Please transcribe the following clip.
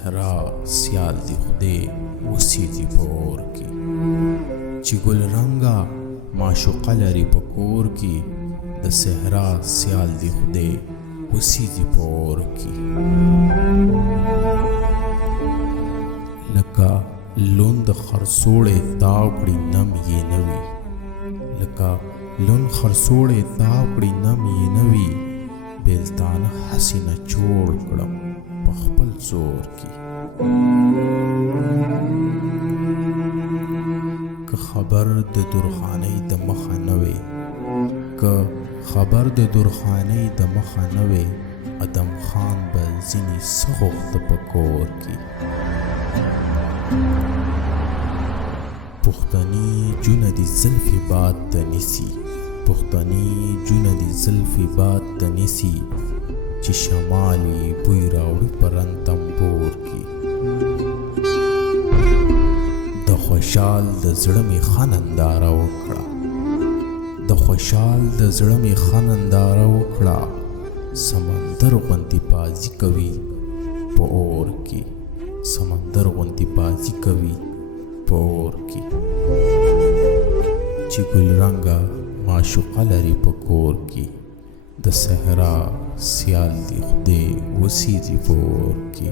صحرا سیال دی خدای وسیږي په اور کې، چې ګل رنګه معشوقه لري په کور کې، د صحرا سیال دی خدای وسیږي په اور کې. لکه لون د خرسوړې تاو کړي نم یې نه وي، لکه لون خرسوړې تاو کړي نم یې نه وي، بیلتانه حسینه جوړ کړم په خپل زور کې. که خبر د درخانۍ د مخه نه وي، که خبر د درخانۍ د مخه نه وي، ادم خان به ځینې څه غوښته په کور کې. پښتني جونه دي زلفې باد ته نیسي، پښتني جونه دي زلفې باد ته نیسي، چې شمالي بوی راوړي په رنتمبور کې. د خوشحال د زړه مې ښه ننداره وکړه، د خوشحال د زړه مې ښه ننداره وکړه، سمندر غوندې بازي کوي په اور کې، سمندر غوندې بازي کوي په اور کې، چې ګل رنګه معشوقه لري په کور کې، د صحرا سیال دی خدای وسیږي په اور کې.